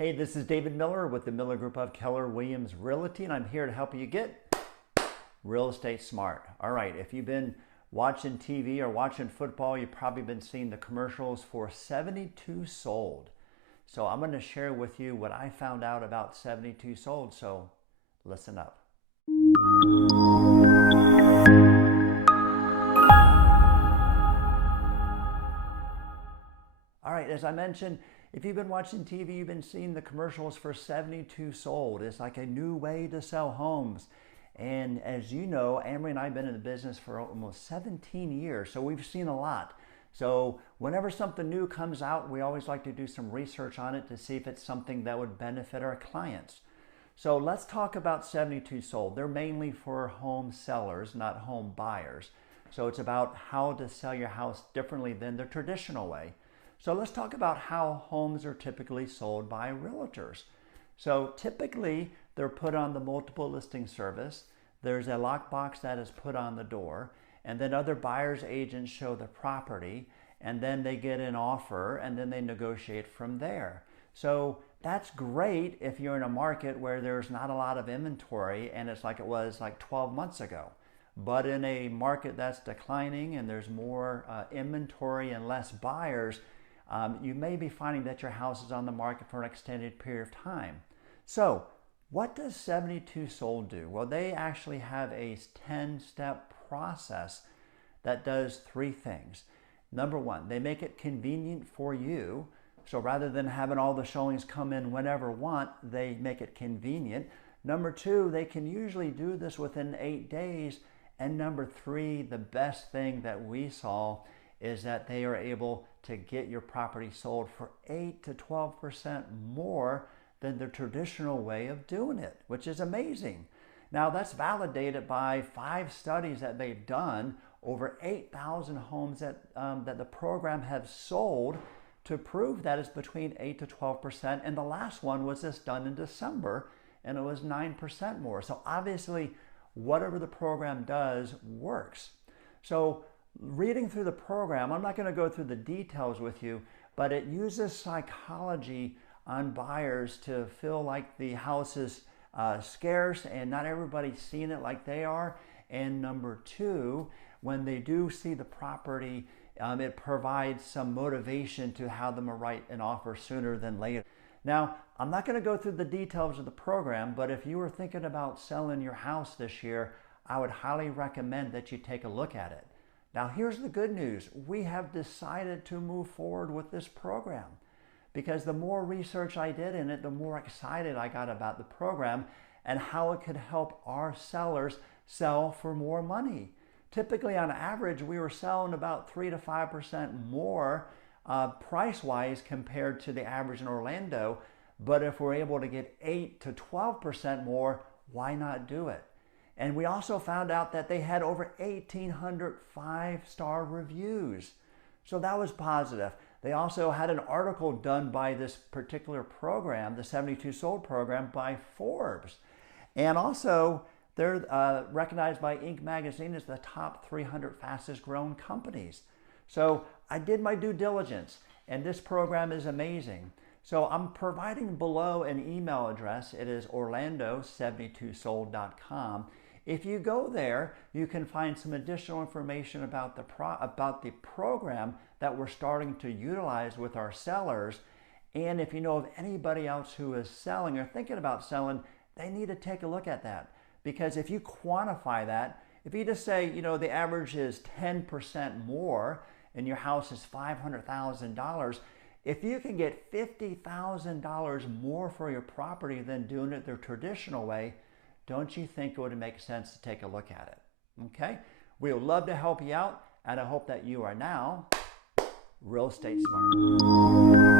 Hey, this is David Miller with the Miller Group of Keller Williams Realty, and I'm here to help you get real estate smart. All right, if you've been watching TV or watching football, you've probably been seeing the commercials for 72 Sold. So I'm going to share with you what I found out about 72 Sold, so listen up. All right, as I mentioned, if you've been watching TV, you've been seeing the commercials for 72 Sold. It's like a new way to sell homes. And as you know, Amory and I have been in the business for almost 17 years, so we've seen a lot. So whenever something new comes out, we always like to do some research on it to see if it's something that would benefit our clients. So let's talk about 72 Sold. They're mainly for home sellers, not home buyers. So it's about how to sell your house differently than the traditional way. So let's talk about how homes are typically sold by realtors. So typically they're put on the multiple listing service. There's a lockbox that is put on the door, and then other buyers agents show the property, and then they get an offer, and then they negotiate from there. So that's great if you're in a market where there's not a lot of inventory and it's like it was like 12 months ago. But in a market that's declining and there's more inventory and less buyers, you may be finding that your house is on the market for an extended period of time. So what does 72 Sold do? Well, they actually have a 10-step process that does three things. Number one, they make it convenient for you. So rather than having all the showings come in whenever want, they make it convenient. Number two, they can usually do this within 8 days. And number three, the best thing that we saw is that they are able to get your property sold for 8 to 12% more than the traditional way of doing it, which is amazing. Now that's validated by 5 studies that they've done, over 8,000 homes that the program has sold to prove that it's between 8 to 12%. And the last one was just done in December, and it was 9% more. So obviously, whatever the program does works. So reading through the program, I'm not going to go through the details with you, but it uses psychology on buyers to feel like the house is scarce and not everybody's seeing it like they are. And number two, when they do see the property, it provides some motivation to have them write an offer sooner than later. Now, I'm not going to go through the details of the program, but if you were thinking about selling your house this year, I would highly recommend that you take a look at it. Now, here's the good news. We have decided to move forward with this program because the more research I did in it, the more excited I got about the program and how it could help our sellers sell for more money. Typically, on average, we were selling about 3 to 5% more price-wise compared to the average in Orlando. But if we're able to get 8 to 12% more, why not do it? And we also found out that they had over 1,800 5-star reviews. So that was positive. They also had an article done by this particular program, the 72 Sold program, by Forbes. And also, they're recognized by Inc. magazine as the top 300 fastest growing companies. So I did my due diligence, and this program is amazing. So I'm providing below an email address. It is orlando72sold.com. If you go there, you can find some additional information about the program that we're starting to utilize with our sellers. And if you know of anybody else who is selling or thinking about selling, they need to take a look at that. Because if you quantify that, if you just say, you know, the average is 10% more and your house is $500,000, if you can get $50,000 more for your property than doing it the traditional way, don't you think it would make sense to take a look at it? Okay? We would love to help you out, and I hope that you are now real estate smart.